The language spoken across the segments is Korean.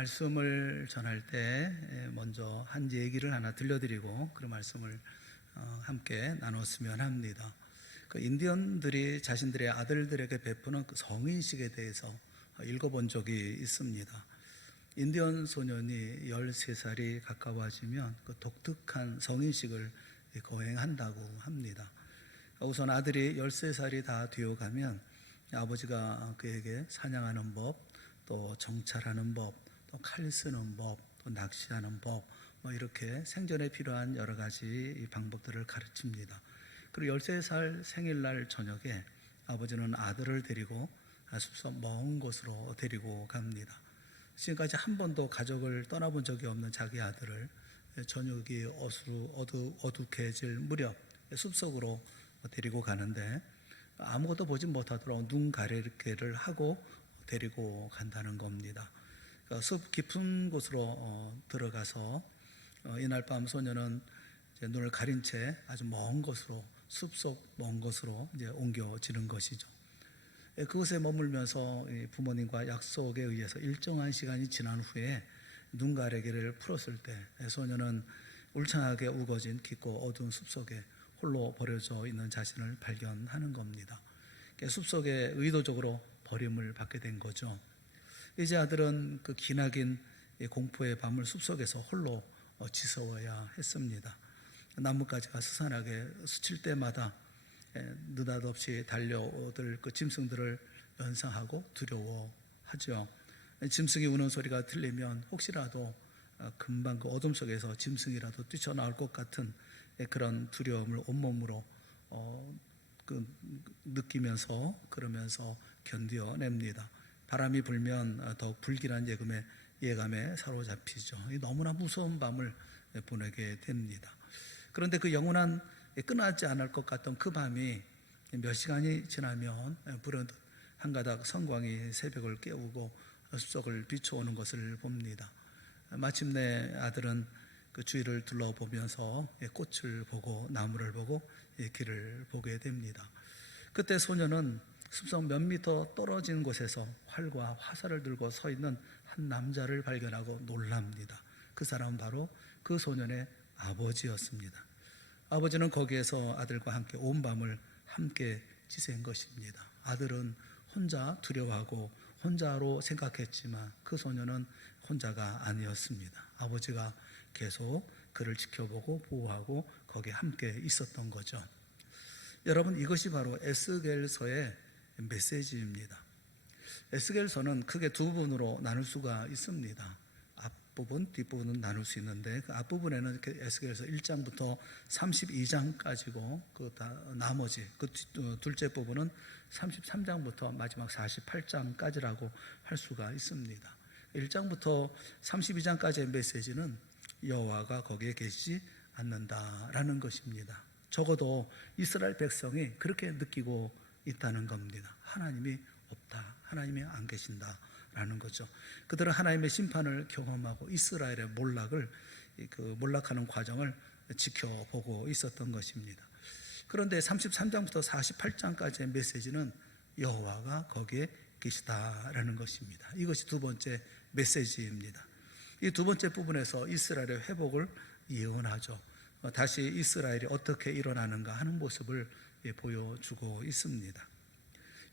말씀을 전할 때 먼저 한 얘기를 하나 들려드리고 그 말씀을 함께 나눴으면 합니다. 그 인디언들이 자신들의 아들들에게 베푸는 그 성인식에 대해서 읽어본 적이 있습니다. 인디언 소년이 13살이 가까워지면 그 독특한 성인식을 거행한다고 합니다. 우선 아들이 13살이 다 되어가면 아버지가 그에게 사냥하는 법, 또 정찰하는 법, 또 칼 쓰는 법, 또 낚시하는 법, 이렇게 생존에 필요한 여러 가지 방법들을 가르칩니다. 그리고 13살 생일날 저녁에 아버지는 아들을 데리고 숲속 먼 곳으로 데리고 갑니다. 지금까지 한 번도 가족을 떠나본 적이 없는 자기 아들을 저녁이 어둑해질 무렵 숲속으로 데리고 가는데 아무것도 보지 못하도록 눈 가리개를 하고 데리고 간다는 겁니다. 숲 깊은 곳으로 들어가서 이날 밤 소녀는 이제 눈을 가린 채 아주 먼 곳으로, 숲속 먼 곳으로 이제 옮겨지는 것이죠. 그곳에 머물면서 부모님과 약속에 의해서 일정한 시간이 지난 후에 눈 가리개를 풀었을 때 소녀는 울창하게 우거진 깊고 어두운 숲속에 홀로 버려져 있는 자신을 발견하는 겁니다. 숲속에 의도적으로 버림을 받게 된 거죠. 이제 아들은 그 기나긴 공포의 밤을 숲속에서 홀로 지새워야 했습니다. 나뭇가지가 스산하게 스칠 때마다 느닷없이 달려들 그 짐승들을 연상하고 두려워하죠. 짐승이 우는 소리가 들리면 혹시라도 금방 그 어둠 속에서 짐승이라도 뛰쳐나올 것 같은 그런 두려움을 온몸으로 느끼면서 그러면서 견뎌냅니다. 바람이 불면 더욱 불길한 예감에 사로잡히죠. 너무나 무서운 밤을 보내게 됩니다. 그런데 그 영원한 끝나지 않을 것 같던 그 밤이 몇 시간이 지나면 불현듯 한 가닥 성광이 새벽을 깨우고 숲속을 비춰오는 것을 봅니다. 마침내 아들은 그 주위를 둘러보면서 꽃을 보고 나무를 보고 길을 보게 됩니다. 그때 소녀는 숲속 몇 미터 떨어진 곳에서 활과 화살을 들고 서 있는 한 남자를 발견하고 놀랍니다. 그 사람은 바로 그 소년의 아버지였습니다. 아버지는 거기에서 아들과 함께 온 밤을 함께 지샌 것입니다. 아들은 혼자 두려워하고 혼자로 생각했지만 그 소년은 혼자가 아니었습니다. 아버지가 계속 그를 지켜보고 보호하고 거기에 함께 있었던 거죠. 여러분, 이것이 바로 에스겔서의 메시지입니다. 에스겔서는 크게 두 부분으로 나눌 수가 있습니다. 앞부분, 뒷부분은 나눌 수 있는데 그 앞부분에는 에스겔서 1장부터 32장까지고 그 나머지 그 둘째 부분은 33장부터 마지막 48장까지라고 할 수가 있습니다. 1장부터 32장까지의 메시지는 여호와가 거기에 계시지 않는다라는 것입니다. 적어도 이스라엘 백성이 그렇게 느끼고 있다는 겁니다. 하나님이 없다, 하나님이 안 계신다라는 거죠. 그들은 하나님의 심판을 경험하고 이스라엘의 몰락하는 과정을 지켜보고 있었던 것입니다. 그런데 33장부터 48장까지의 메시지는 여호와가 거기에 계시다라는 것입니다. 이것이 두 번째 메시지입니다. 이 두 번째 부분에서 이스라엘의 회복을 예언하죠. 다시 이스라엘이 어떻게 일어나는가 하는 모습을 보여주고 있습니다.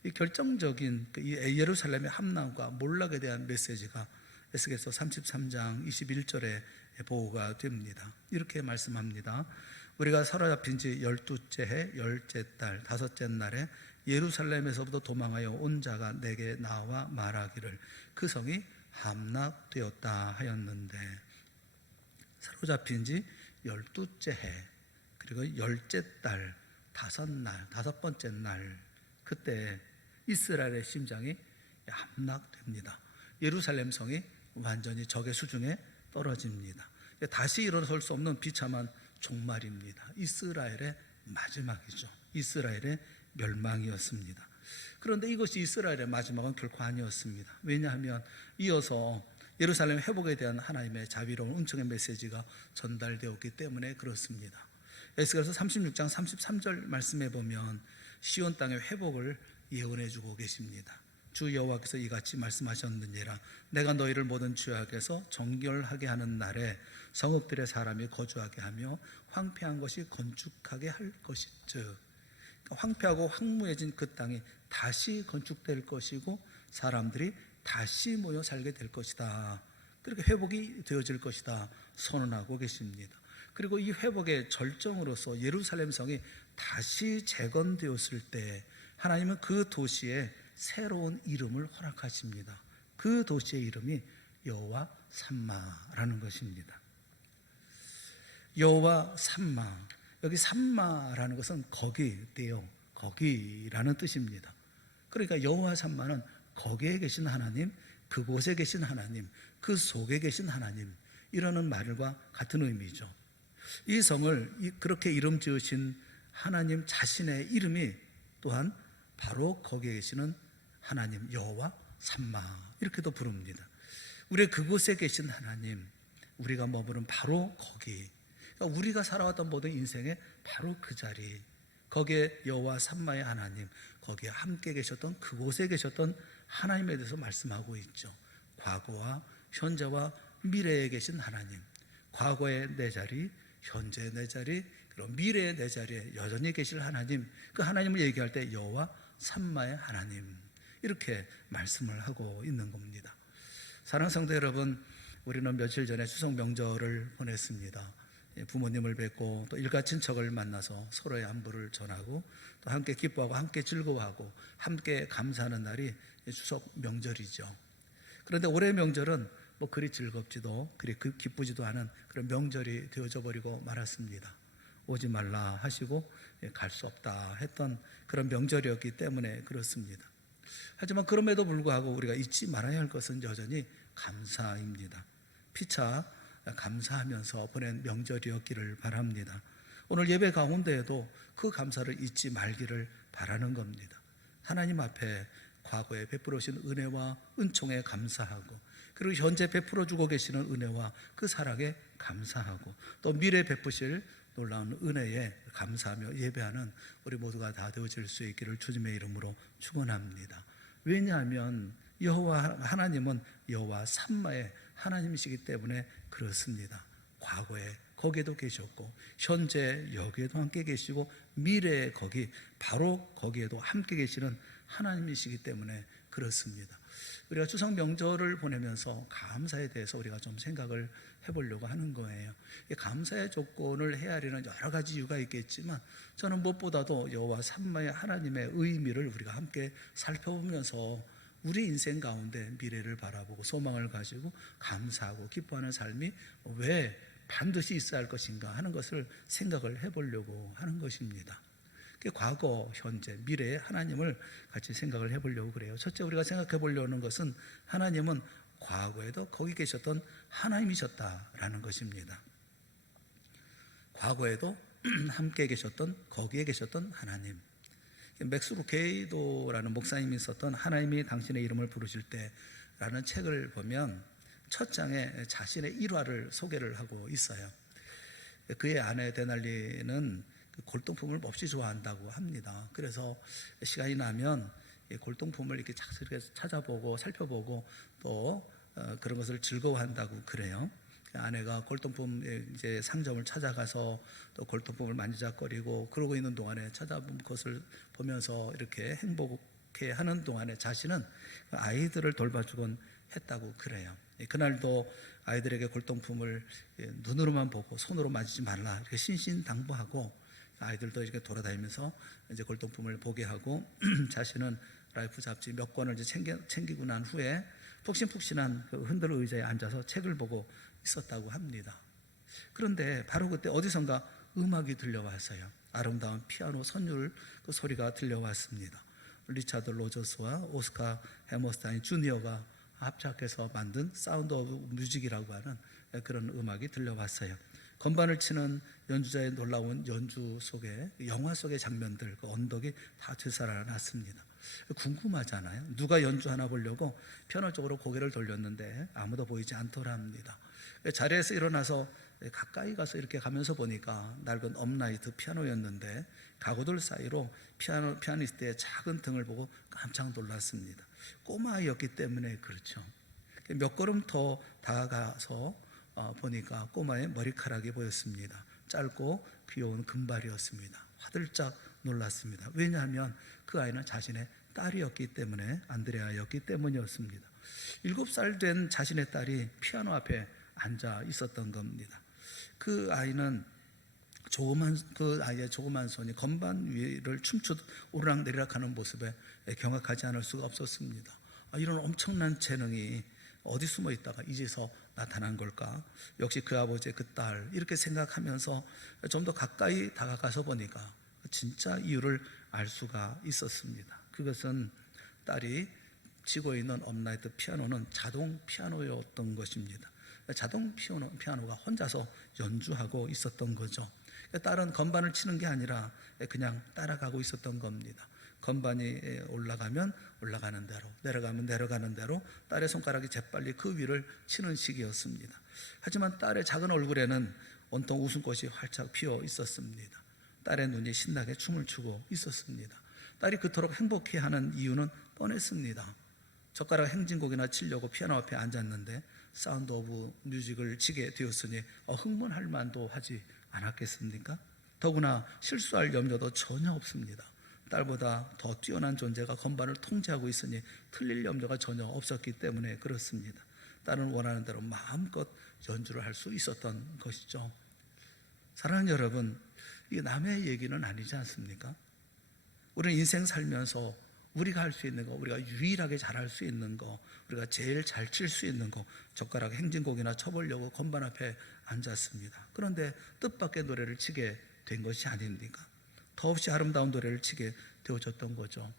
이 결정적인 이 예루살렘의 함락과 몰락에 대한 메시지가 에스겔서 33장 21절에 보고가 됩니다. 이렇게 말씀합니다. 우리가 사로잡힌 지 12째 해 10째 달 5째 날에 예루살렘에서부터 도망하여 온 자가 내게 나와 말하기를 그 성이 함락되었다 하였는데, 사로잡힌 지 12째 해 그리고 10째 달 5날, 5번째 날, 그때 이스라엘의 심장이 함락됩니다. 예루살렘 성이 완전히 적의 수중에 떨어집니다. 다시 일어설 수 없는 비참한 종말입니다. 이스라엘의 마지막이죠. 이스라엘의 멸망이었습니다. 그런데 이것이 이스라엘의 마지막은 결코 아니었습니다. 왜냐하면 이어서 예루살렘 회복에 대한 하나님의 자비로운 은총의 메시지가 전달되었기 때문에 그렇습니다. 에스겔서 36장 33절 말씀해 보면 시온 땅의 회복을 예언해 주고 계십니다. 주 여호와께서 이같이 말씀하셨느니라. 내가 너희를 모든 죄악에서 정결하게 하는 날에 성읍들의 사람이 거주하게 하며 황폐한 것이 건축하게 할 것이즉, 황폐하고 황무해진 그 땅이 다시 건축될 것이고 사람들이 다시 모여 살게 될 것이다. 그렇게 회복이 되어질 것이다 선언하고 계십니다. 그리고 이 회복의 절정으로서 예루살렘 성이 다시 재건되었을 때 하나님은 그 도시에 새로운 이름을 허락하십니다. 그 도시의 이름이 여호와 삼마라는 것입니다. 여호와 삼마, 여기 삼마라는 것은 거기때요. 거기라는 뜻입니다. 그러니까 여호와 삼마는 거기에 계신 하나님, 그곳에 계신 하나님, 그 속에 계신 하나님, 이라는 말과 같은 의미죠. 이 성을 그렇게 이름 지으신 하나님 자신의 이름이 또한 바로 거기에 계시는 하나님 여호와 삼마, 이렇게도 부릅니다. 우리 그곳에 계신 하나님, 우리가 머무른 바로 거기, 그러니까 우리가 살아왔던 모든 인생의 바로 그 자리, 거기에 여호와 삼마의 하나님, 거기에 함께 계셨던 그곳에 계셨던 하나님에 대해서 말씀하고 있죠. 과거와 현재와 미래에 계신 하나님, 과거의 내 자리, 현재의 내 자리, 그리고 미래의 내 자리에 여전히 계실 하나님, 그 하나님을 얘기할 때 여호와 삼마의 하나님, 이렇게 말씀을 하고 있는 겁니다. 사랑하는 성도 여러분, 우리는 며칠 전에 추석 명절을 보냈습니다. 부모님을 뵙고 또 일가 친척을 만나서 서로의 안부를 전하고 또 함께 기뻐하고 함께 즐거워하고 함께 감사하는 날이 추석 명절이죠. 그런데 올해 명절은 뭐 그리 즐겁지도 그리 기쁘지도 않은 그런 명절이 되어져 버리고 말았습니다. 오지 말라 하시고 갈 수 없다 했던 그런 명절이었기 때문에 그렇습니다. 하지만 그럼에도 불구하고 우리가 잊지 말아야 할 것은 여전히 감사입니다. 피차 감사하면서 보낸 명절이었기를 바랍니다. 오늘 예배 가운데에도 그 감사를 잊지 말기를 바라는 겁니다. 하나님 앞에 과거에 베풀어 주신 은혜와 은총에 감사하고, 그리고 현재 베풀어 주고 계시는 은혜와 그 사랑에 감사하고, 또 미래 베푸실 놀라운 은혜에 감사하며 예배하는 우리 모두가 다 되어질 수 있기를 주님의 이름으로 축원합니다. 왜냐하면 여호와 하나님은 여호와 삼마의 하나님이시기 때문에 그렇습니다. 과거에 거기에도 계셨고 현재 여기에도 함께 계시고 미래에 거기 바로 거기에도 함께 계시는 하나님이시기 때문에 그렇습니다. 우리가 추석 명절을 보내면서 감사에 대해서 우리가 좀 생각을 해보려고 하는 거예요. 감사의 조건을 헤아리는 여러 가지 이유가 있겠지만 저는 무엇보다도 여호와 삼마의 하나님의 의미를 우리가 함께 살펴보면서 우리 인생 가운데 미래를 바라보고 소망을 가지고 감사하고 기뻐하는 삶이 왜 반드시 있어야 할 것인가 하는 것을 생각을 해보려고 하는 것입니다. 과거, 현재, 미래의 하나님을 같이 생각을 해보려고 그래요. 첫째, 우리가 생각해 보려고 하는 것은 하나님은 과거에도 거기 계셨던 하나님이셨다라는 것입니다. 과거에도 함께 계셨던, 거기에 계셨던 하나님. 맥스 루케이도라는 목사님이 썼던 하나님이 당신의 이름을 부르실 때라는 책을 보면 첫 장에 자신의 일화를 소개를 하고 있어요. 그의 아내 데날리는 골동품을 몹시 좋아한다고 합니다. 그래서 시간이 나면 골동품을 이렇게 찾아보고 살펴보고 또 그런 것을 즐거워한다고 그래요. 아내가 골동품 이제 상점을 찾아가서 또 골동품을 만지작거리고 그러고 있는 동안에 찾아본 것을 보면서 이렇게 행복해 하는 동안에 자신은 아이들을 돌봐주곤 했다고 그래요. 그날도 아이들에게 골동품을 눈으로만 보고 손으로 만지지 말라 이렇게 신신당부하고 아이들도 이렇게 돌아다니면서 이제 골동품을 보게 하고 자신은 라이프 잡지 몇 권을 이제 챙기고 난 후에 푹신푹신한 그 흔들 의자에 앉아서 책을 보고 있었다고 합니다. 그런데 바로 그때 어디선가 음악이 들려왔어요. 아름다운 피아노 선율 그 소리가 들려왔습니다. 리차드 로저스와 오스카 해머스타인 주니어가 합작해서 만든 사운드 오브 뮤직이라고 하는 그런 음악이 들려왔어요. 건반을 치는 연주자의 놀라운 연주 속에 영화 속의 장면들, 그 언덕이 다 되살아났습니다. 궁금하잖아요. 누가 연주하나 보려고 피아노 쪽으로 고개를 돌렸는데 아무도 보이지 않더라 합니다. 자리에서 일어나서 가까이 가서 이렇게 가면서 보니까 낡은 업라이트 피아노였는데 가구들 사이로 피아니스트의 작은 등을 보고 깜짝 놀랐습니다. 꼬마였기 때문에 그렇죠. 몇 걸음 더 다가가서 보니까 꼬마의 머리카락이 보였습니다. 짧고 귀여운 금발이었습니다. 화들짝 놀랐습니다. 왜냐하면 그 아이는 자신의 딸이었기 때문에, 안드레아였기 때문이었습니다. 7살 된 자신의 딸이 피아노 앞에 앉아 있었던 겁니다. 그 아이의 조그만 손이 건반 위를 춤추듯 오르락내리락 하는 모습에 경악하지 않을 수가 없었습니다. 이런 엄청난 재능이 어디 숨어 있다가 이제서 나타난 걸까? 역시 그 아버지의 그 딸, 이렇게 생각하면서 좀 더 가까이 다가가서 보니까 진짜 이유를 알 수가 있었습니다. 그것은 딸이 치고 있는 업라이트 피아노는 자동 피아노였던 것입니다. 자동 피아노가 혼자서 연주하고 있었던 거죠. 딸은 건반을 치는 게 아니라 그냥 따라가고 있었던 겁니다. 건반이 올라가면 올라가는 대로, 내려가면 내려가는 대로 딸의 손가락이 재빨리 그 위를 치는 시기였습니다. 하지만 딸의 작은 얼굴에는 온통 웃음꽃이 활짝 피어 있었습니다. 딸의 눈이 신나게 춤을 추고 있었습니다. 딸이 그토록 행복해하는 이유는 뻔했습니다. 젓가락 행진곡이나 치려고 피아노 앞에 앉았는데 사운드 오브 뮤직을 치게 되었으니 흥분할 만도 하지 않았겠습니까? 더구나 실수할 염려도 전혀 없습니다. 딸보다 더 뛰어난 존재가 건반을 통제하고 있으니 틀릴 염려가 전혀 없었기 때문에 그렇습니다. 딸은 원하는 대로 마음껏 연주를 할 수 있었던 것이죠. 사랑하는 여러분, 이게 남의 얘기는 아니지 않습니까? 우리는 인생 살면서 우리가 할 수 있는 거, 우리가 유일하게 잘할 수 있는 거, 우리가 제일 잘 칠 수 있는 거, 젓가락 행진곡이나 쳐보려고 건반 앞에 앉았습니다. 그런데 뜻밖의 노래를 치게 된 것이 아닙니까? 더없이 아름다운 노래를 치게 되어졌던 거죠.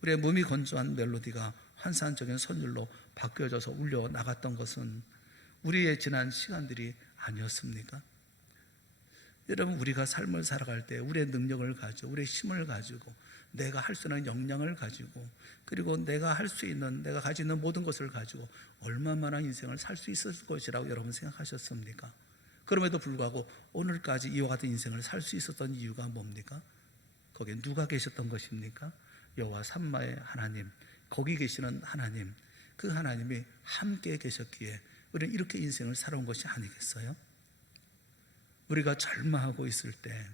우리의 몸이 건조한 멜로디가 환상적인 선율로 바뀌어져서 울려 나갔던 것은 우리의 지난 시간들이 아니었습니까? 여러분, 우리가 삶을 살아갈 때 우리의 능력을 가지고, 우리의 힘을 가지고, 내가 할 수 있는 역량을 가지고, 그리고 내가 할 수 있는, 내가 가지고 있는 모든 것을 가지고 얼마나 인생을 살 수 있을 것이라고 여러분 생각하셨습니까? 그럼에도 불구하고 오늘까지 이와 같은 인생을 살 수 있었던 이유가 뭡니까? 거기에 누가 계셨던 것입니까? 여호와 삼마의 하나님, 거기 계시는 하나님, 그 하나님이 함께 계셨기에 우리는 이렇게 인생을 살아온 것이 아니겠어요? 우리가 절망하고 있을 때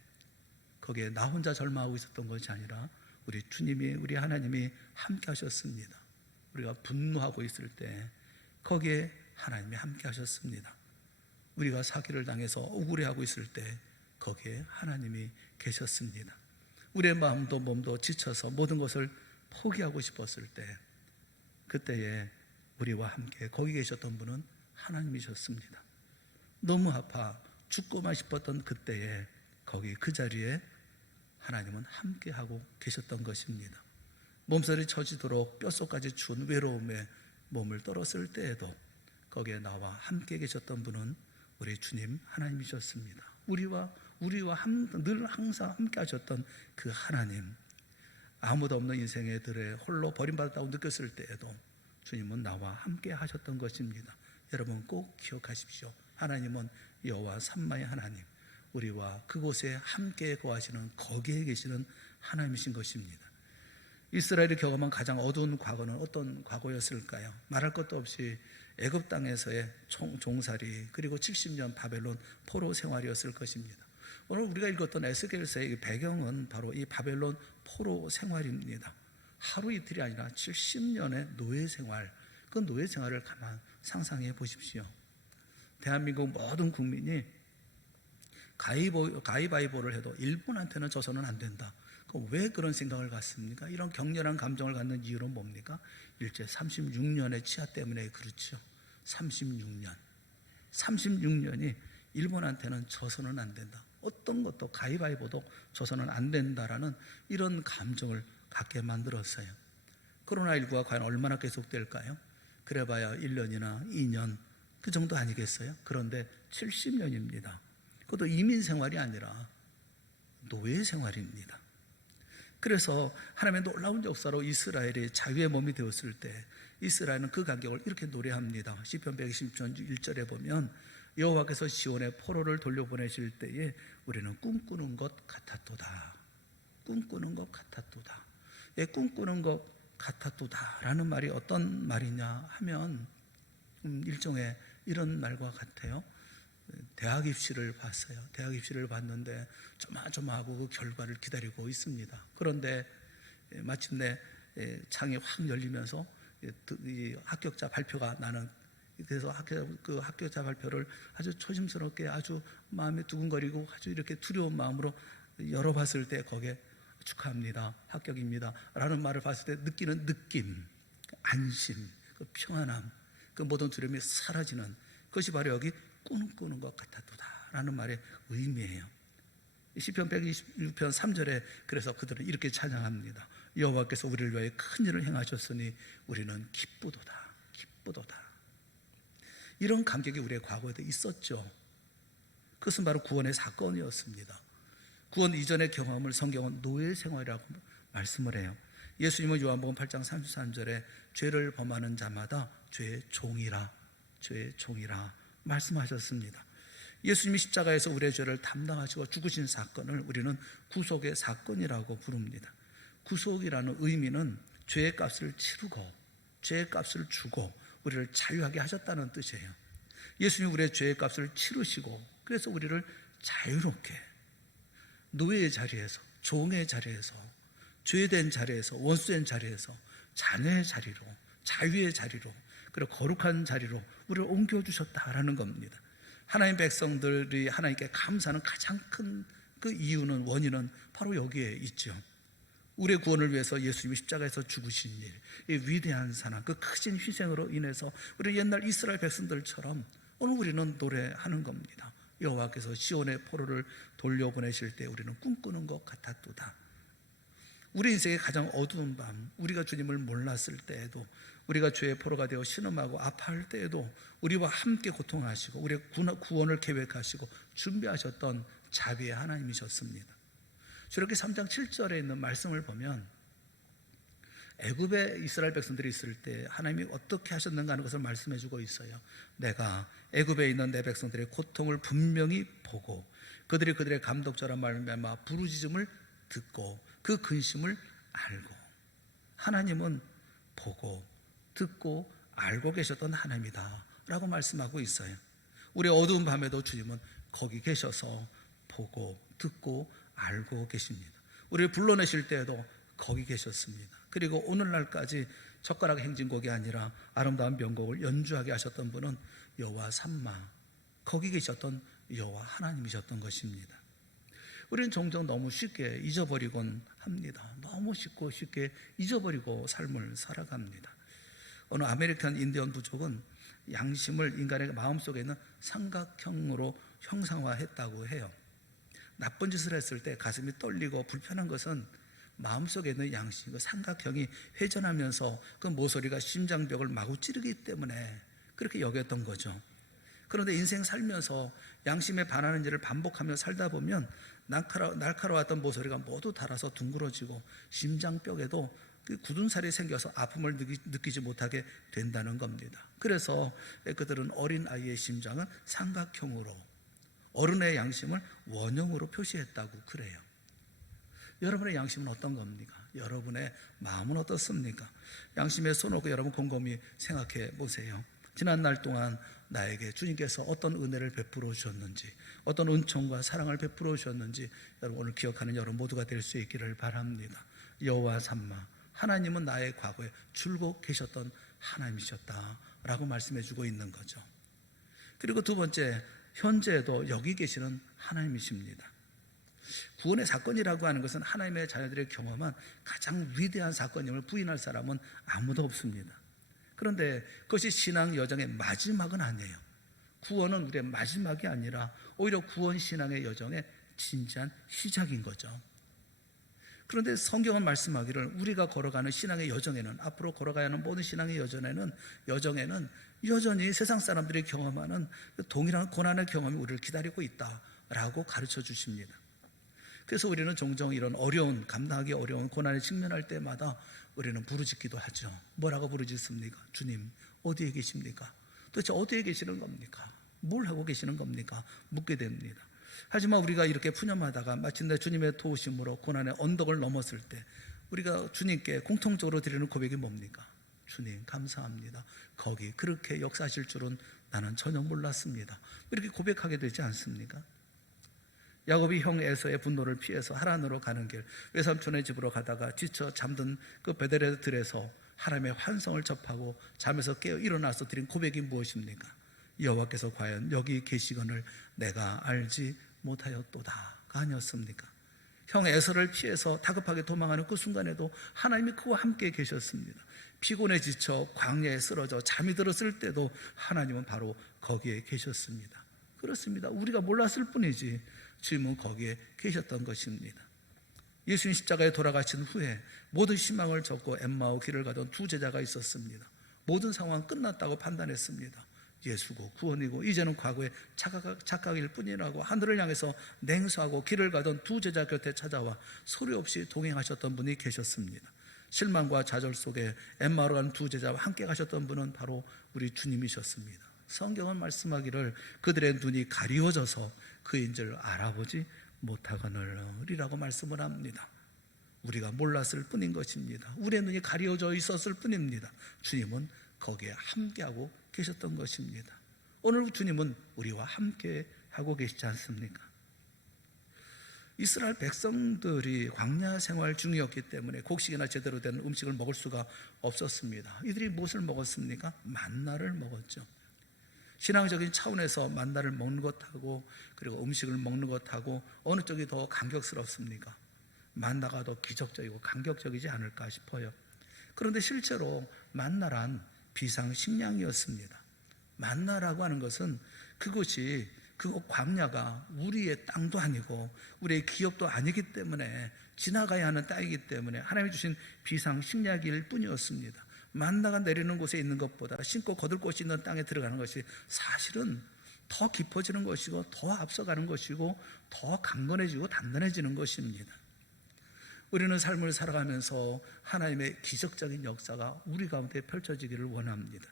거기에 나 혼자 절망하고 있었던 것이 아니라 우리 주님이, 우리 하나님이 함께 하셨습니다. 우리가 분노하고 있을 때 거기에 하나님이 함께 하셨습니다. 우리가 사기를 당해서 억울해하고 있을 때 거기에 하나님이 계셨습니다. 우리의 마음도 몸도 지쳐서 모든 것을 포기하고 싶었을 때 그때에 우리와 함께 거기 계셨던 분은 하나님이셨습니다. 너무 아파 죽고만 싶었던 그때에 거기 그 자리에 하나님은 함께하고 계셨던 것입니다. 몸살이 처지도록 뼛속까지 추운 외로움에 몸을 떨었을 때에도 거기에 나와 함께 계셨던 분은 우리 주님 하나님이셨습니다. 우리와 늘 항상 함께 하셨던 그 하나님, 아무도 없는 인생의 들에 홀로 버림받았다고 느꼈을 때에도 주님은 나와 함께 하셨던 것입니다. 여러분 꼭 기억하십시오. 하나님은 여호와 삼마의 하나님, 우리와 그곳에 함께 거하시는 거기에 계시는 하나님이신 것입니다. 이스라엘이 경험한 가장 어두운 과거는 어떤 과거였을까요? 말할 것도 없이 애굽 땅에서의 종살이, 그리고 70년 바벨론 포로 생활이었을 것입니다. 오늘 우리가 읽었던 에스겔서의 배경은 바로 이 바벨론 포로 생활입니다. 하루 이틀이 아니라 70년의 노예 생활, 그 노예 생활을 가만 상상해 보십시오. 대한민국 모든 국민이 가위바위보를 해도 일본한테는 져서는 안 된다. 왜 그런 생각을 갖습니까? 이런 격렬한 감정을 갖는 이유는 뭡니까? 일제 36년의 치하 때문에 그렇죠. 36년이 일본한테는 져서는 안 된다. 어떤 것도 가위바위보도 져서는 안 된다라는 이런 감정을 갖게 만들었어요. 코로나19가 과연 얼마나 계속될까요? 그래봐야 1년이나 2년 그 정도 아니겠어요? 그런데 70년입니다. 그것도 이민 생활이 아니라 노예 생활입니다. 그래서 하나님의 놀라운 역사로 이스라엘이 자유의 몸이 되었을 때 이스라엘은 그 간격을 이렇게 노래합니다. 시편 120편 1절에 보면 여호와께서 시온의 포로를 돌려보내실 때에 우리는 꿈꾸는 것 같았도다. 꿈꾸는 것 같았도다. 꿈꾸는 것 같았도다라는 말이 어떤 말이냐 하면 일종의 이런 말과 같아요. 대학 입시를 봤어요. 대학 입시를 봤는데 조마조마하고 그 결과를 기다리고 있습니다. 그런데 마침내 창이 확 열리면서 이 합격자 발표가 나는, 그래서 그 합격자 발표를 아주 조심스럽게, 아주 마음이 두근거리고 아주 이렇게 두려운 마음으로 열어봤을 때 거기에 축하합니다, 합격입니다 라는 말을 봤을 때 느끼는 느낌, 안심, 그 평안함, 그 모든 두려움이 사라지는 그것이 바로 여기 꾸는 것 같았도다 라는 말의 의미예요. 시편 126편 3절에 그래서 그들은 이렇게 찬양합니다. 여호와께서 우리를 위하여 큰 일을 행하셨으니 우리는 기쁘도다, 기쁘도다. 이런 감격이 우리의 과거에도 있었죠. 그것은 바로 구원의 사건이었습니다. 구원 이전의 경험을 성경은 노예 생활이라고 말씀을 해요. 예수님은 요한복음 8장 33절에 죄를 범하는 자마다 죄의 종이라, 죄의 종이라 말씀하셨습니다. 예수님이 십자가에서 우리의 죄를 담당하시고 죽으신 사건을 우리는 구속의 사건이라고 부릅니다. 구속이라는 의미는 죄의 값을 치르고 죄의 값을 주고 우리를 자유하게 하셨다는 뜻이에요. 예수님이 우리의 죄의 값을 치르시고 그래서 우리를 자유롭게 노예의 자리에서, 종의 자리에서, 죄된 자리에서, 원수된 자리에서 자녀의 자리로, 자유의 자리로, 그리고 거룩한 자리로 우리를 옮겨주셨다라는 겁니다. 하나님 백성들이 하나님께 감사하는 가장 큰 그 이유는, 원인은 바로 여기에 있죠. 우리의 구원을 위해서 예수님이 십자가에서 죽으신 일, 이 위대한 사랑, 그 크신 희생으로 인해서 우리 옛날 이스라엘 백성들처럼 오늘 우리는 노래하는 겁니다. 여호와께서 시온의 포로를 돌려보내실 때 우리는 꿈꾸는 것 같았도다. 우리 인생의 가장 어두운 밤, 우리가 주님을 몰랐을 때에도, 우리가 죄의 포로가 되어 신음하고 아파할 때에도 우리와 함께 고통하시고 우리의 구원을 계획하시고 준비하셨던 자비의 하나님이셨습니다. 출애굽기 3장 7절에 있는 말씀을 보면 애굽에 이스라엘 백성들이 있을 때 하나님이 어떻게 하셨는가 하는 것을 말씀해 주고 있어요. 내가 애굽에 있는 내 백성들의 고통을 분명히 보고 그들이 그들의 감독자란 말미암아 부르짖음을 듣고 그 근심을 알고. 하나님은 보고 듣고 알고 계셨던 하나님이다 라고 말씀하고 있어요. 우리 어두운 밤에도 주님은 거기 계셔서 보고 듣고 알고 계십니다. 우리를 불러내실 때에도 거기 계셨습니다. 그리고 오늘날까지 젓가락 행진곡이 아니라 아름다운 명곡을 연주하게 하셨던 분은 여호와 삼마, 거기 계셨던 여호와 하나님이셨던 것입니다. 우리는 종종 너무 쉽게 잊어버리곤 합니다. 너무 쉽게 잊어버리고 삶을 살아갑니다. 어느 아메리칸 인디언 부족은 양심을 인간의 마음속에 있는 삼각형으로 형상화했다고 해요. 나쁜 짓을 했을 때 가슴이 떨리고 불편한 것은 마음속에 있는 양심, 그 삼각형이 회전하면서 그 모서리가 심장벽을 마구 찌르기 때문에 그렇게 여겼던 거죠. 그런데 인생 살면서 양심에 반하는 일을 반복하며 살다 보면 날카로웠던 모서리가 모두 닳아서 둥그러지고 심장벽에도 그 굳은 살이 생겨서 아픔을 느끼지 못하게 된다는 겁니다. 그래서 그들은 어린 아이의 심장은 삼각형으로, 어른의 양심을 원형으로 표시했다고 그래요. 여러분의 양심은 어떤 겁니까? 여러분의 마음은 어떻습니까? 양심에 손놓고 여러분 곰곰이 생각해 보세요. 지난 날 동안 나에게 주님께서 어떤 은혜를 베풀어 주셨는지, 어떤 은총과 사랑을 베풀어 주셨는지 여러분 오늘 기억하는 여러분 모두가 될 수 있기를 바랍니다. 여호와 삼마, 하나님은 나의 과거에 줄곧 계셨던 하나님이셨다라고 말씀해 주고 있는 거죠. 그리고 두 번째, 현재에도 여기 계시는 하나님이십니다. 구원의 사건이라고 하는 것은 하나님의 자녀들의 경험한 가장 위대한 사건임을 부인할 사람은 아무도 없습니다. 그런데 그것이 신앙 여정의 마지막은 아니에요. 구원은 우리의 마지막이 아니라 오히려 구원 신앙의 여정의 진지한 시작인 거죠. 그런데 성경은 말씀하기를 우리가 걸어가는 신앙의 여정에는, 앞으로 걸어가야 하는 모든 신앙의 여정에는 여전히 세상 사람들이 경험하는 동일한 고난의 경험이 우리를 기다리고 있다라고 가르쳐 주십니다. 그래서 우리는 종종 이런 감당하기 어려운 고난에 직면할 때마다 우리는 부르짖기도 하죠. 뭐라고 부르짖습니까? 주님, 어디에 계십니까? 도대체 어디에 계시는 겁니까? 뭘 하고 계시는 겁니까? 묻게 됩니다. 하지만 우리가 이렇게 푸념하다가 마침내 주님의 도우심으로 고난의 언덕을 넘었을 때 우리가 주님께 공통적으로 드리는 고백이 뭡니까? 주님 감사합니다. 거기 그렇게 역사하실 줄은 나는 전혀 몰랐습니다. 이렇게 고백하게 되지 않습니까? 야곱이 형 에서의 분노를 피해서 하란으로 가는 길, 외삼촌의 집으로 가다가 지쳐 잠든 그 베델의 들에서 하나님의 환성을 접하고 잠에서 깨어 일어나서 드린 고백이 무엇입니까? 여호와께서 과연 여기 계시거늘 내가 알지 못하였도다가 아니었습니까? 형 에서를 피해서 다급하게 도망하는 그 순간에도 하나님이 그와 함께 계셨습니다. 피곤해 지쳐 광야에 쓰러져 잠이 들었을 때도 하나님은 바로 거기에 계셨습니다. 그렇습니다. 우리가 몰랐을 뿐이지 주님은 거기에 계셨던 것입니다. 예수님 십자가에 돌아가신 후에 모든 희망을 접고 엠마오 길을 가던 두 제자가 있었습니다. 모든 상황 끝났다고 판단했습니다. 예수고 구원이고 이제는 과거의 착각일 뿐이라고 하늘을 향해서 냉소하고 길을 가던 두 제자 곁에 찾아와 소리 없이 동행하셨던 분이 계셨습니다. 실망과 좌절 속에 엠마오로 가는 두 제자와 함께 가셨던 분은 바로 우리 주님이셨습니다. 성경은 말씀하기를 그들의 눈이 가리워져서 그인 줄 알아보지 못하거늘이라고 말씀을 합니다. 우리가 몰랐을 뿐인 것입니다. 우리의 눈이 가려져 있었을 뿐입니다. 주님은 거기에 함께하고 계셨던 것입니다. 오늘 주님은 우리와 함께 하고 계시지 않습니까? 이스라엘 백성들이 광야 생활 중이었기 때문에 곡식이나 제대로 된 음식을 먹을 수가 없었습니다. 이들이 무엇을 먹었습니까? 만나를 먹었죠. 신앙적인 차원에서 만나를 먹는 것하고 그리고 음식을 먹는 것하고 어느 쪽이 더 감격스럽습니까? 만나가 더 기적적이고 감격적이지 않을까 싶어요. 그런데 실제로 만나란 비상식량이었습니다. 만나라고 하는 것은 그곳이 그곳 광야가 우리의 땅도 아니고 우리의 기업도 아니기 때문에 지나가야 하는 땅이기 때문에 하나님이 주신 비상식량일 뿐이었습니다. 만나가 내리는 곳에 있는 것보다 심고 거둘 곳이 있는 땅에 들어가는 것이 사실은 더 깊어지는 것이고 더 앞서가는 것이고 더 강건해지고 단단해지는 것입니다. 우리는 삶을 살아가면서 하나님의 기적적인 역사가 우리 가운데 펼쳐지기를 원합니다.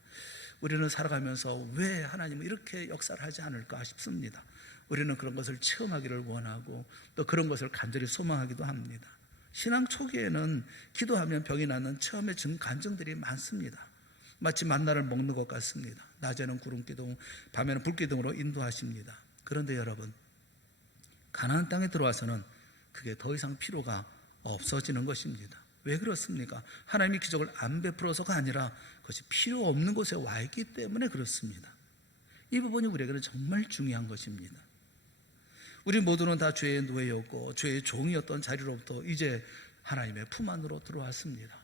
우리는 살아가면서 왜 하나님은 이렇게 역사를 하지 않을까 싶습니다. 우리는 그런 것을 체험하기를 원하고 또 그런 것을 간절히 소망하기도 합니다. 신앙 초기에는 기도하면 병이 낫는 처음의 간증들이 많습니다. 마치 만나를 먹는 것 같습니다. 낮에는 구름기둥, 밤에는 불기둥으로 인도하십니다. 그런데 여러분, 가나안 땅에 들어와서는 그게 더 이상 필요가 없어지는 것입니다. 왜 그렇습니까? 하나님이 기적을 안 베풀어서가 아니라 그것이 필요 없는 곳에 와 있기 때문에 그렇습니다. 이 부분이 우리에게는 정말 중요한 것입니다. 우리 모두는 다 죄의 노예였고 죄의 종이었던 자리로부터 이제 하나님의 품 안으로 들어왔습니다.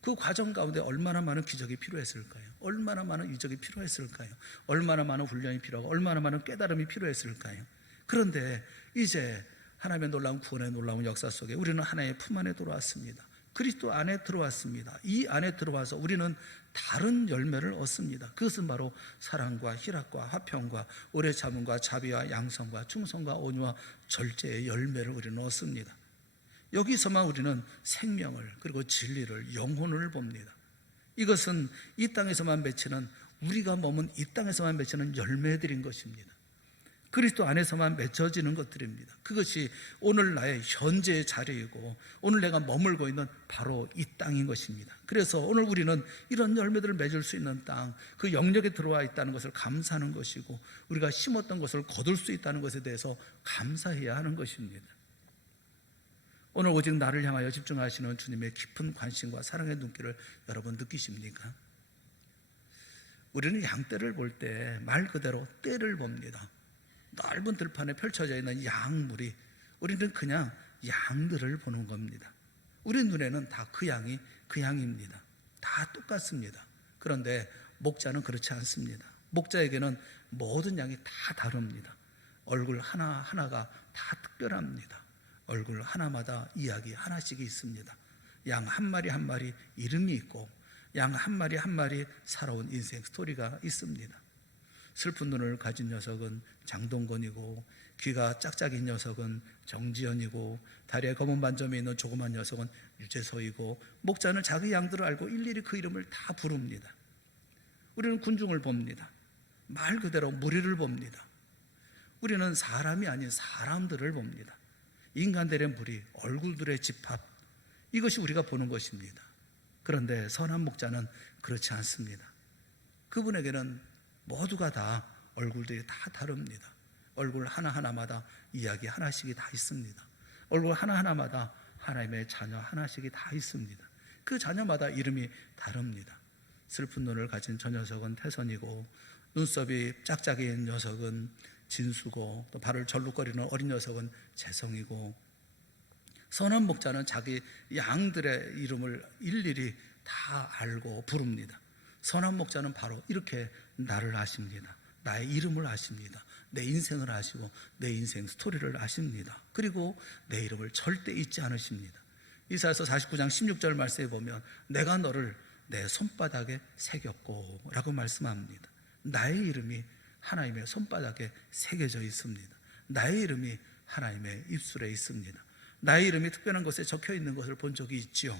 그 과정 가운데 얼마나 많은 기적이 필요했을까요? 얼마나 많은 이적이 필요했을까요? 얼마나 많은 훈련이 필요하고 얼마나 많은 깨달음이 필요했을까요? 그런데 이제 하나님의 놀라운 구원의 놀라운 역사 속에 우리는 하나님의 품 안에 들어왔습니다. 그리스도 안에 들어왔습니다. 이 안에 들어와서 우리는 다른 열매를 얻습니다. 그것은 바로 사랑과 희락과 화평과 오래 참음과 자비와 양성과 충성과 온유와 절제의 열매를 우리는 얻습니다. 여기서만 우리는 생명을 그리고 진리를 영혼을 봅니다. 이것은 이 땅에서만 맺히는 우리가 머문 이 땅에서만 맺히는 열매들인 것입니다. 그리스도 안에서만 맺혀지는 것들입니다. 그것이 오늘 나의 현재의 자리이고 오늘 내가 머물고 있는 바로 이 땅인 것입니다. 그래서 오늘 우리는 이런 열매들을 맺을 수 있는 땅, 그 영역에 들어와 있다는 것을 감사하는 것이고 우리가 심었던 것을 거둘 수 있다는 것에 대해서 감사해야 하는 것입니다. 오늘 오직 나를 향하여 집중하시는 주님의 깊은 관심과 사랑의 눈길을 여러분 느끼십니까? 우리는 양떼를 볼 때 말 그대로 떼를 봅니다. 넓은 들판에 펼쳐져 있는 양물이 우리는 그냥 양들을 보는 겁니다. 우리 눈에는 다 그 양이 그 양입니다. 다 똑같습니다. 그런데 목자는 그렇지 않습니다. 목자에게는 모든 양이 다 다릅니다. 얼굴 하나하나가 다 특별합니다. 얼굴 하나마다 이야기 하나씩이 있습니다. 양 한 마리 한 마리 이름이 있고 양 한 마리 한 마리 살아온 인생 스토리가 있습니다. 슬픈 눈을 가진 녀석은 장동건이고 귀가 짝짝인 녀석은 정지현이고 다리에 검은 반점이 있는 조그만 녀석은 유재석이고 목자는 자기 양들을 알고 일일이 그 이름을 다 부릅니다. 우리는 군중을 봅니다. 말 그대로 무리를 봅니다. 우리는 사람이 아닌 사람들을 봅니다. 인간들의 무리, 얼굴들의 집합, 이것이 우리가 보는 것입니다. 그런데 선한 목자는 그렇지 않습니다. 그분에게는 모두가 다 얼굴들이 다 다릅니다. 얼굴 하나하나마다 이야기 하나씩이 다 있습니다. 얼굴 하나하나마다 하나님의 자녀 하나씩이 다 있습니다. 그 자녀마다 이름이 다릅니다. 슬픈 눈을 가진 저 녀석은 태선이고, 눈썹이 짝짝이인 녀석은 진수고, 또 발을 절룩거리는 어린 녀석은 재성이고, 선한 목자는 자기 양들의 이름을 일일이 다 알고 부릅니다. 선한 목자는 바로 이렇게 나를 아십니다. 나의 이름을 아십니다. 내 인생을 아시고 내 인생 스토리를 아십니다. 그리고 내 이름을 절대 잊지 않으십니다. 이사야서 49장 16절 말씀에 보면 내가 너를 내 손바닥에 새겼고 라고 말씀합니다. 나의 이름이 하나님의 손바닥에 새겨져 있습니다. 나의 이름이 하나님의 입술에 있습니다. 나의 이름이 특별한 곳에 적혀 있는 것을 본 적이 있지요.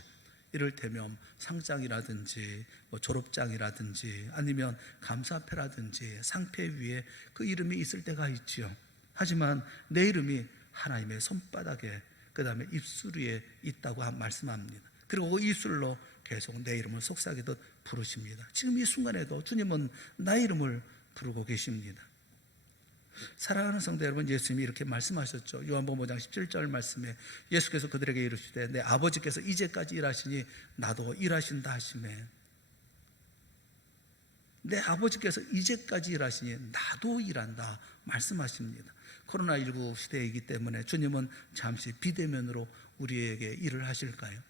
이를테면 상장이라든지 졸업장이라든지 아니면 감사패라든지 상패 위에 그 이름이 있을 때가 있지요. 하지만 내 이름이 하나님의 손바닥에, 그 다음에 입술 위에 있다고 말씀합니다. 그리고 그 입술로 계속 내 이름을 속삭이듯 부르십니다. 지금 이 순간에도 주님은 나의 이름을 부르고 계십니다. 사랑하는 성도 여러분, 예수님이 이렇게 말씀하셨죠. 요한복음 5장 17절 말씀에 예수께서 그들에게 이르시되 내 아버지께서 이제까지 일하시니 나도 일하신다 하시매, 내 아버지께서 이제까지 일하시니 나도 일한다 말씀하십니다. 코로나19 시대이기 때문에 주님은 잠시 비대면으로 우리에게 일을 하실까요?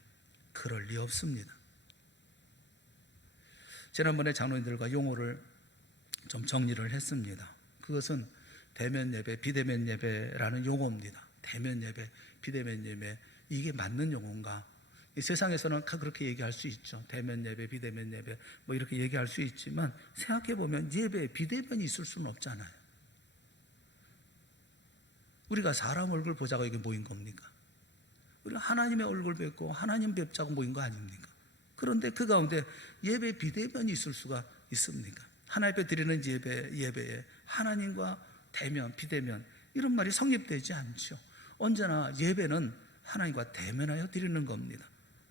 그럴 리 없습니다. 지난번에 장로님들과 용어를 좀 정리를 했습니다. 그것은 대면 예배, 비대면 예배라는 용어입니다. 대면 예배, 비대면 예배, 이게 맞는 용어인가? 이 세상에서는 그렇게 얘기할 수 있죠. 대면 예배, 비대면 예배 뭐 이렇게 얘기할 수 있지만 생각해 보면 예배에 비대면이 있을 수는 없잖아요. 우리가 사람 얼굴 보자고 이게 모인 겁니까? 우리가 하나님의 얼굴 뵙고 하나님 뵙자고 모인 거 아닙니까? 그런데 그 가운데 예배 비대면이 있을 수가 있습니까? 하나님 앞에 드리는 예배에 하나님과 대면, 비대면 이런 말이 성립되지 않죠. 언제나 예배는 하나님과 대면하여 드리는 겁니다.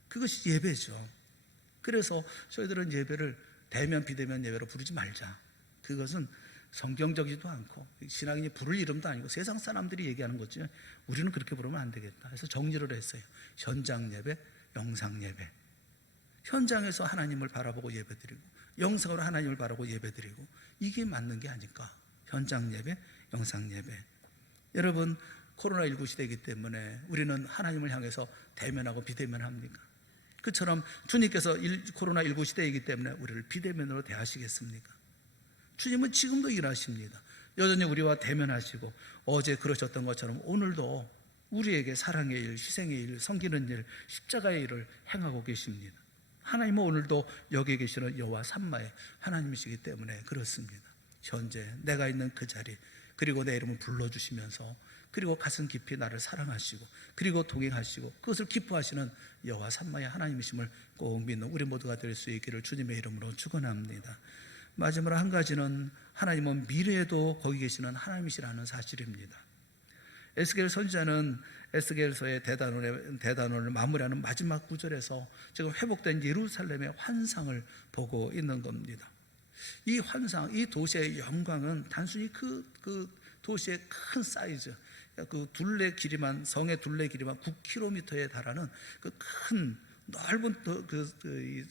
그것이 예배죠. 그래서 저희들은 예배를 대면, 비대면 예배로 부르지 말자. 그것은 성경적이지도 않고 신앙인이 부를 이름도 아니고 세상 사람들이 얘기하는 거지 우리는 그렇게 부르면 안 되겠다. 그래서 정리를 했어요. 현장 예배, 영상 예배. 현장에서 하나님을 바라보고 예배드리고 영상으로 하나님을 바라보고 예배드리고, 이게 맞는 게 아닐까. 현장 예배, 영상 예배. 여러분, 코로나19 시대이기 때문에 우리는 하나님을 향해서 대면하고 비대면합니까? 그처럼 주님께서 코로나19 시대이기 때문에 우리를 비대면으로 대하시겠습니까? 주님은 지금도 일하십니다. 여전히 우리와 대면하시고 어제 그러셨던 것처럼 오늘도 우리에게 사랑의 일, 희생의 일, 섬기는 일, 십자가의 일을 행하고 계십니다. 하나님은 오늘도 여기에 계시는 여호와 삼마의 하나님이시기 때문에 그렇습니다. 현재 내가 있는 그 자리, 그리고 내 이름을 불러주시면서, 그리고 가슴 깊이 나를 사랑하시고 그리고 동행하시고 그것을 기뻐하시는 여호와 삼마의 하나님이심을 꼭 믿는 우리 모두가 될 수 있기를 주님의 이름으로 축원합니다. 마지막으로 한 가지는 하나님은 미래에도 거기 계시는 하나님이시라는 사실입니다. 에스겔 선지자는 에스겔서의 대단원을 마무리하는 마지막 구절에서 지금 회복된 예루살렘의 환상을 보고 있는 겁니다. 이 환상, 이 도시의 영광은 단순히 그 도시의 큰 사이즈, 그 둘레 길이만, 성의 둘레 길이만 9km에 달하는 그 큰 넓은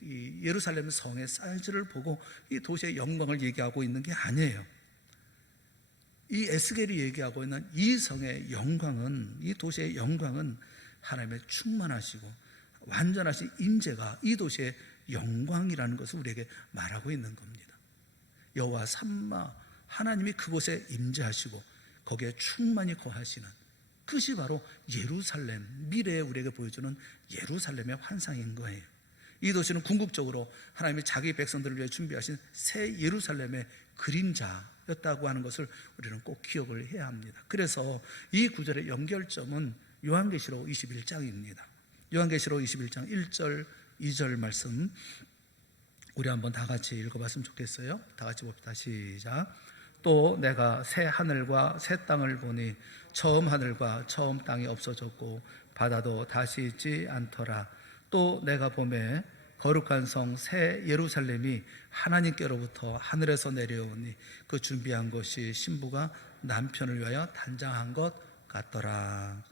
이 예루살렘 성의 사이즈를 보고 이 도시의 영광을 얘기하고 있는 게 아니에요. 이 에스겔이 얘기하고 있는 이 성의 영광은, 이 도시의 영광은 하나님의 충만하시고 완전하신 임재가 이 도시의 영광이라는 것을 우리에게 말하고 있는 겁니다. 여호와 삼마 하나님이 그곳에 임재하시고 거기에 충만히 거하시는 그것이 바로 예루살렘, 미래에 우리에게 보여주는 예루살렘의 환상인 거예요. 이 도시는 궁극적으로 하나님이 자기 백성들을 위해 준비하신 새 예루살렘의 그림자였다고 하는 것을 우리는 꼭 기억을 해야 합니다. 그래서 이 구절의 연결점은 요한계시록 21장입니다. 요한계시록 21장 1절 2절 말씀 우리 한번 다 같이 읽어봤으면 좋겠어요. 다 같이 봅시다. 시작. 또 내가 새 하늘과 새 땅을 보니 처음 하늘과 처음 땅이 없어졌고 바다도 다시 있지 않더라. 또 내가 보매 거룩한 성 새 예루살렘이 하나님께로부터 하늘에서 내려오니 그 준비한 것이 신부가 남편을 위하여 단장한 것 같더라.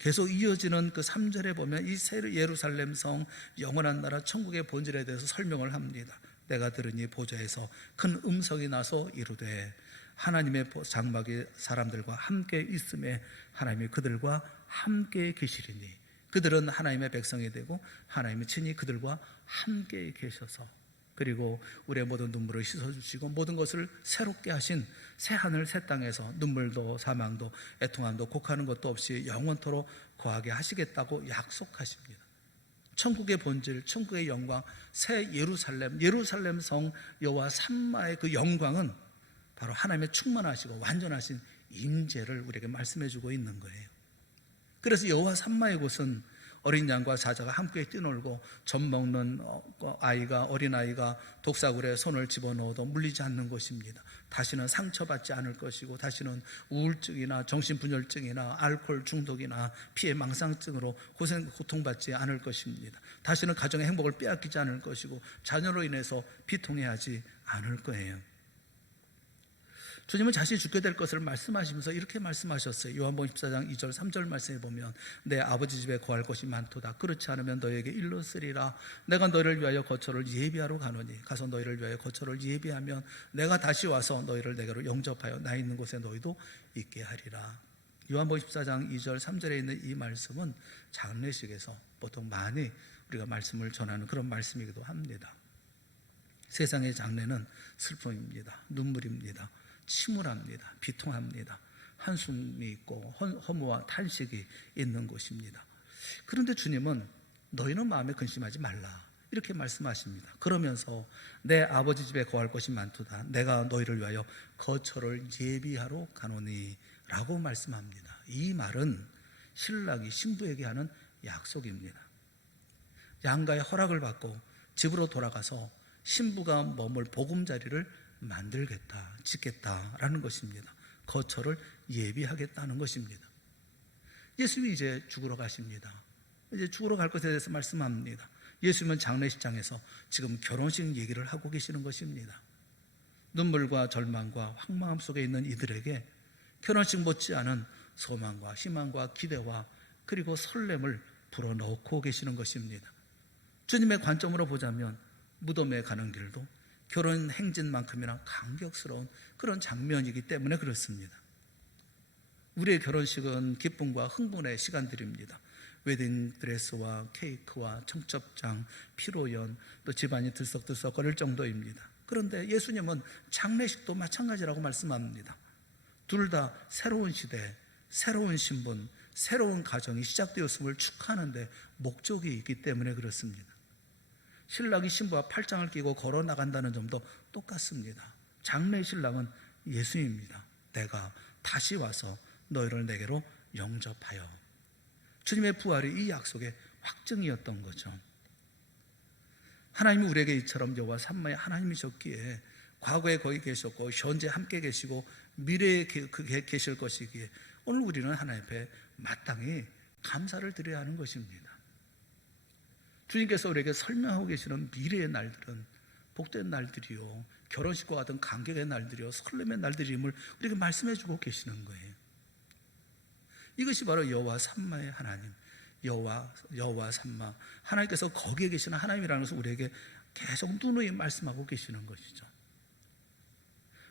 계속 이어지는 그 3절에 보면 이 새 예루살렘 성, 영원한 나라 천국의 본질에 대해서 설명을 합니다. 내가 들으니 보좌에서 큰 음성이 나서 이르되 하나님의 장막이 사람들과 함께 있음에 하나님이 그들과 함께 계시리니 그들은 하나님의 백성이 되고 하나님이 친히 그들과 함께 계셔서 그리고 우리의 모든 눈물을 씻어주시고 모든 것을 새롭게 하신 새 하늘 새 땅에서 눈물도 사망도 애통함도 곡하는 것도 없이 영원토록 거하게 하시겠다고 약속하십니다. 천국의 본질, 천국의 영광, 새 예루살렘, 예루살렘 성 여호와 삼마의 그 영광은 바로 하나님의 충만하시고 완전하신 임재를 우리에게 말씀해 주고 있는 거예요. 그래서 여호와 삼마의 곳은 어린 양과 사자가 함께 뛰놀고 젖 먹는 아이가, 어린아이가 독사굴에 손을 집어넣어도 물리지 않는 곳입니다. 다시는 상처받지 않을 것이고 다시는 우울증이나 정신분열증이나 알코올 중독이나 피해 망상증으로 고통받지 않을 것입니다. 다시는 가정의 행복을 빼앗기지 않을 것이고 자녀로 인해서 비통해하지 않을 거예요. 주님은 자신이 죽게 될 것을 말씀하시면서 이렇게 말씀하셨어요. 요한복음 14장 2절 3절 말씀에 보면 내 아버지 집에 거할 곳이 많도다. 그렇지 않으면 너에게 일러 쓰리라. 내가 너희를 위하여 거처를 예비하러 가노니 가서 너희를 위하여 거처를 예비하면 내가 다시 와서 너희를 내게로 영접하여 나 있는 곳에 너희도 있게 하리라. 요한복음 14장 2절 3절에 있는 이 말씀은 장례식에서 보통 많이 우리가 말씀을 전하는 그런 말씀이기도 합니다. 세상의 장례는 슬픔입니다. 눈물입니다. 침울합니다. 비통합니다. 한숨이 있고 허무와 탄식이 있는 곳입니다. 그런데 주님은 너희는 마음에 근심하지 말라 이렇게 말씀하십니다. 그러면서 내 아버지 집에 거할 곳이 많도다. 내가 너희를 위하여 거처를 예비하러 가노니 라고 말씀합니다. 이 말은 신랑이 신부에게 하는 약속입니다. 양가의 허락을 받고 집으로 돌아가서 신부가 머물 보금자리를 만들겠다, 짓겠다라는 것입니다. 거처를 예비하겠다는 것입니다. 예수님이 이제 죽으러 가십니다. 이제 죽으러 갈 것에 대해서 말씀합니다. 예수님은 장례식장에서 지금 결혼식 얘기를 하고 계시는 것입니다. 눈물과 절망과 황망함 속에 있는 이들에게 결혼식 못지않은 소망과 희망과 기대와 그리고 설렘을 불어넣고 계시는 것입니다. 주님의 관점으로 보자면 무덤에 가는 길도 결혼 행진만큼이나 감격스러운 그런 장면이기 때문에 그렇습니다. 우리의 결혼식은 기쁨과 흥분의 시간들입니다. 웨딩드레스와 케이크와 청첩장, 피로연, 또 집안이 들썩들썩거릴 정도입니다. 그런데 예수님은 장례식도 마찬가지라고 말씀합니다. 둘 다 새로운 시대, 새로운 신분, 새로운 가정이 시작되었음을 축하하는데 목적이 있기 때문에 그렇습니다. 신랑이 신부와 팔짱을 끼고 걸어 나간다는 점도 똑같습니다. 장래 신랑은 예수입니다. 내가 다시 와서 너희를 내게로 영접하여. 주님의 부활이 이 약속의 확증이었던 거죠. 하나님이 우리에게 이처럼 여호와 삼마의 하나님이셨기에 과거에 거기 계셨고 현재 함께 계시고 미래에 계실 것이기에 오늘 우리는 하나님 앞에 마땅히 감사를 드려야 하는 것입니다. 주님께서 우리에게 설명하고 계시는 미래의 날들은 복된 날들이요 결혼식과 같은 감격의 날들이요 설렘의 날들임을 우리에게 말씀해 주고 계시는 거예요. 이것이 바로 여호와 삼마의 하나님, 여호와 삼마, 하나님께서 거기에 계시는 하나님이라는 것을 우리에게 계속 누누이 말씀하고 계시는 것이죠.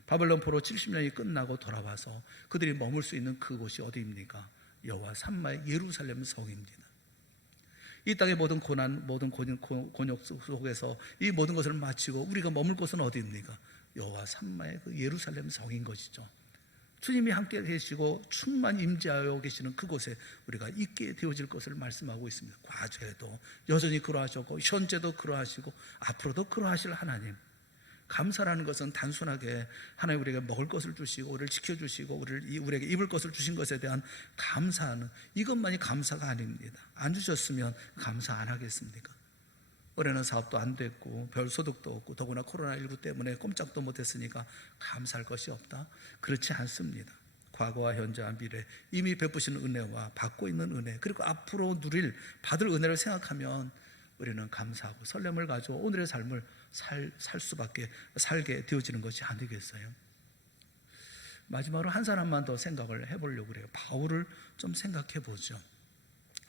바벨론 포로 70년이 끝나고 돌아와서 그들이 머물 수 있는 그곳이 어디입니까? 여호와 삼마의 예루살렘 성입니다. 이 땅의 모든 고난, 모든 곤욕 속에서 이 모든 것을 마치고 우리가 머물 곳은 어디입니까? 여호와 삼마의 그 예루살렘 성인 것이죠. 주님이 함께 계시고 충만 임재하여 계시는 그곳에 우리가 있게 되어질 것을 말씀하고 있습니다. 과거에도 여전히 그러하셨고 현재도 그러하시고 앞으로도 그러하실 하나님. 감사라는 것은 단순하게 하나님 우리에게 먹을 것을 주시고 우리를 지켜주시고 우리에게 입을 것을 주신 것에 대한 감사하는 이것만이 감사가 아닙니다. 안 주셨으면 감사 안 하겠습니까? 올해는 사업도 안 됐고 별 소득도 없고 더구나 코로나19 때문에 꼼짝도 못했으니까 감사할 것이 없다? 그렇지 않습니다. 과거와 현재와 미래 이미 베푸시는 은혜와 받고 있는 은혜 그리고 앞으로 받을 은혜를 생각하면 우리는 감사하고 설렘을 가지고 오늘의 삶을 살게 되어지는 것이 아니겠어요? 마지막으로 한 사람만 더 생각을 해보려고 그래요. 바울을 좀 생각해 보죠.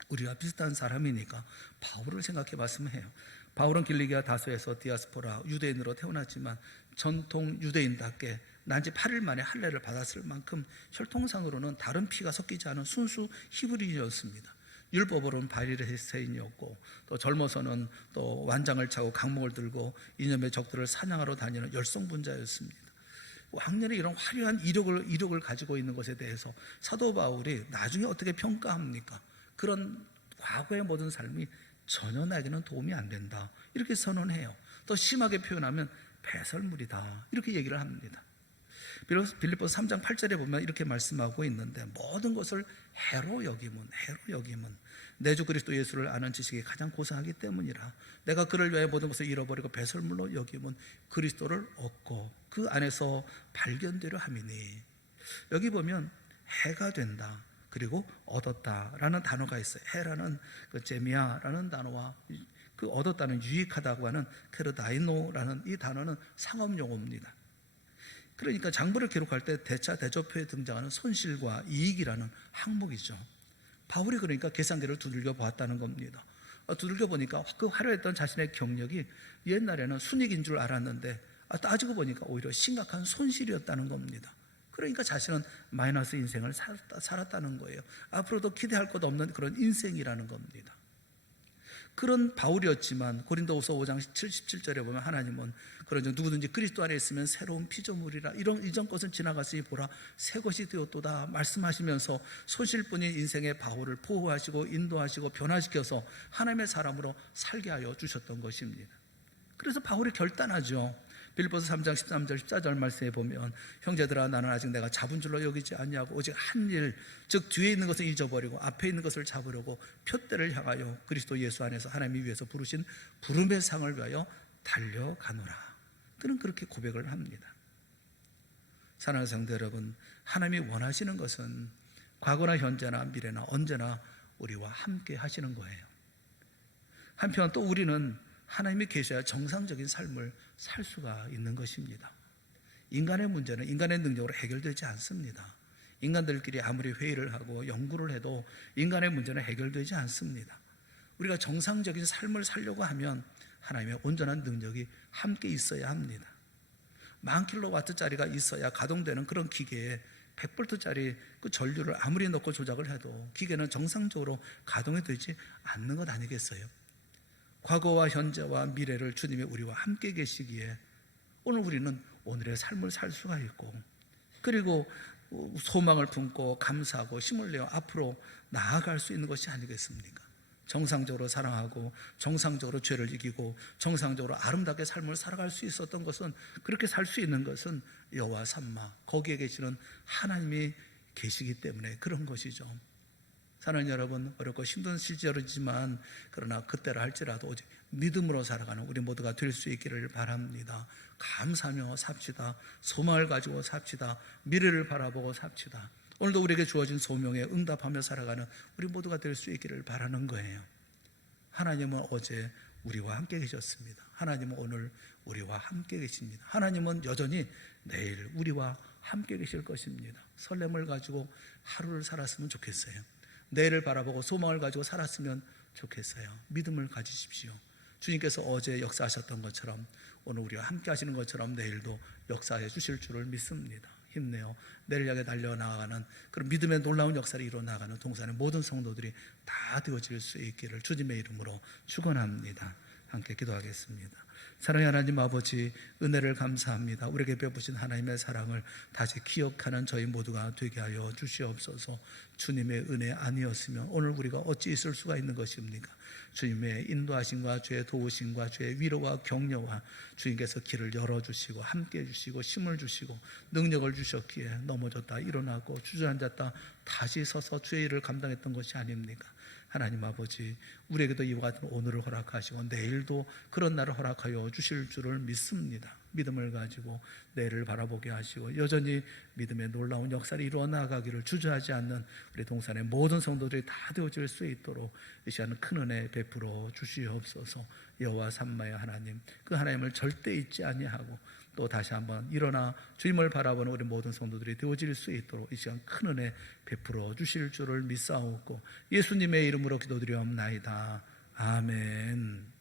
우리가 비슷한 사람이니까 바울을 생각해 봤으면 해요. 바울은 길리기아 다소에서 디아스포라 유대인으로 태어났지만 전통 유대인답게 난지 8일 만에 할례를 받았을 만큼 혈통상으로는 다른 피가 섞이지 않은 순수 히브리인이었습니다. 율법으로는 바리새인이었고 또 젊어서는 또 완장을 차고 강목을 들고 이념의 적들을 사냥하러 다니는 열성분자였습니다. 왕년에 이런 화려한 이력을 가지고 있는 것에 대해서 사도 바울이 나중에 어떻게 평가합니까? 그런 과거의 모든 삶이 전혀 나에게는 도움이 안 된다, 이렇게 선언해요. 더 심하게 표현하면 배설물이다, 이렇게 얘기를 합니다. 빌립보서 3장 8절에 보면 이렇게 말씀하고 있는데, 모든 것을 해로 여김은 내 주 그리스도 예수를 아는 지식이 가장 고상하기 때문이라. 내가 그를 위하여 모든 것을 잃어버리고 배설물로 여김은 그리스도를 얻고 그 안에서 발견되려 함이니. 여기 보면 해가 된다, 그리고 얻었다라는 단어가 있어요. 해라는 그 제미아라는 단어와 그 얻었다는 유익하다고 하는 케르다이노라는 이 단어는 상업용어입니다. 그러니까 장부를 기록할 때 대차 대조표에 등장하는 손실과 이익이라는 항목이죠. 바울이 그러니까 계산기를 두들겨 보았다는 겁니다. 두들겨 보니까 그 화려했던 자신의 경력이 옛날에는 순익인 줄 알았는데 따지고 보니까 오히려 심각한 손실이었다는 겁니다. 그러니까 자신은 마이너스 인생을 살았다는 거예요. 앞으로도 기대할 것 없는 그런 인생이라는 겁니다. 그런 바울이었지만 고린도후서 5장 17절에 보면 하나님은 그러죠, 누구든지 그리스도 안에 있으면 새로운 피조물이라, 이전 것은 지나갔으니 보라 새 것이 되었도다 말씀하시면서 소실뿐인 인생의 바울을 보호하시고 인도하시고 변화시켜서 하나님의 사람으로 살게 하여 주셨던 것입니다. 그래서 바울이 결단하죠. 빌립보서 3장 13절 14절 말씀에 보면, 형제들아 나는 아직 내가 잡은 줄로 여기지 아니하고 오직 한 일, 즉 뒤에 있는 것을 잊어버리고 앞에 있는 것을 잡으려고 표대를 향하여 그리스도 예수 안에서 하나님이 위해서 부르신 부름의 상을 위하여 달려가노라. 그는 그렇게 고백을 합니다. 사랑하는 성도 여러분, 하나님이 원하시는 것은 과거나 현재나 미래나 언제나 우리와 함께 하시는 거예요. 한편 또 우리는 하나님이 계셔야 정상적인 삶을 살 수가 있는 것입니다. 인간의 문제는 인간의 능력으로 해결되지 않습니다. 인간들끼리 아무리 회의를 하고 연구를 해도 인간의 문제는 해결되지 않습니다. 우리가 정상적인 삶을 살려고 하면 하나님의 온전한 능력이 함께 있어야 합니다. 10,000kW짜리가 있어야 가동되는 그런 기계에 100V짜리 그 전류를 아무리 넣고 조작을 해도 기계는 정상적으로 가동이 되지 않는 것 아니겠어요? 과거와 현재와 미래를 주님이 우리와 함께 계시기에 오늘 우리는 오늘의 삶을 살 수가 있고, 그리고 소망을 품고 감사하고 힘을 내어 앞으로 나아갈 수 있는 것이 아니겠습니까? 정상적으로 사랑하고 정상적으로 죄를 이기고 정상적으로 아름답게 삶을 살아갈 수 있었던 것은, 그렇게 살 수 있는 것은 여호와 삼마, 거기에 계시는 하나님이 계시기 때문에 그런 것이죠. 사랑하는 여러분, 어렵고 힘든 시절이지만 그러나 그때라 할지라도 오직 믿음으로 살아가는 우리 모두가 될 수 있기를 바랍니다. 감사하며 삽시다. 소망을 가지고 삽시다. 미래를 바라보고 삽시다. 오늘도 우리에게 주어진 소명에 응답하며 살아가는 우리 모두가 될 수 있기를 바라는 거예요. 하나님은 어제 우리와 함께 계셨습니다. 하나님은 오늘 우리와 함께 계십니다. 하나님은 여전히 내일 우리와 함께 계실 것입니다. 설렘을 가지고 하루를 살았으면 좋겠어요. 내일을 바라보고 소망을 가지고 살았으면 좋겠어요. 믿음을 가지십시오. 주님께서 어제 역사하셨던 것처럼 오늘 우리와 함께 하시는 것처럼 내일도 역사해 주실 줄을 믿습니다. 힘내어 내일 향해 달려나가는 그런 믿음의 놀라운 역사를 이루어나가는 동산의 모든 성도들이 다 되어질 수 있기를 주님의 이름으로 축원합니다. 함께 기도하겠습니다. 사랑의 하나님 아버지, 은혜를 감사합니다. 우리에게 베푸신 하나님의 사랑을 다시 기억하는 저희 모두가 되게 하여 주시옵소서. 주님의 은혜 아니었으면 오늘 우리가 어찌 있을 수가 있는 것입니까? 주님의 인도하심과 주의 도우심과 주의 위로와 격려와 주님께서 길을 열어주시고 함께 해주시고 힘을 주시고 능력을 주셨기에 넘어졌다 일어나고 주저앉았다 다시 서서 주의 일을 감당했던 것이 아닙니까? 하나님 아버지, 우리에게도 이와 같은 오늘을 허락하시고 내일도 그런 날을 허락하여 주실 줄을 믿습니다. 믿음을 가지고 내일을 바라보게 하시고 여전히 믿음의 놀라운 역사를 이루어 나가기를 주저하지 않는 우리 동산의 모든 성도들이 다 되어질 수 있도록 이 시간 큰 은혜 베풀어 주시옵소서. 여호와 삼마의 하나님, 그 하나님을 절대 잊지 아니하고 또 다시 한번 일어나 주님을 바라보는 우리 모든 성도들이 되어질 수 있도록 이 시간 큰 은혜 베풀어 주실 줄을 믿사옵고 예수님의 이름으로 기도드리옵나이다. 아멘.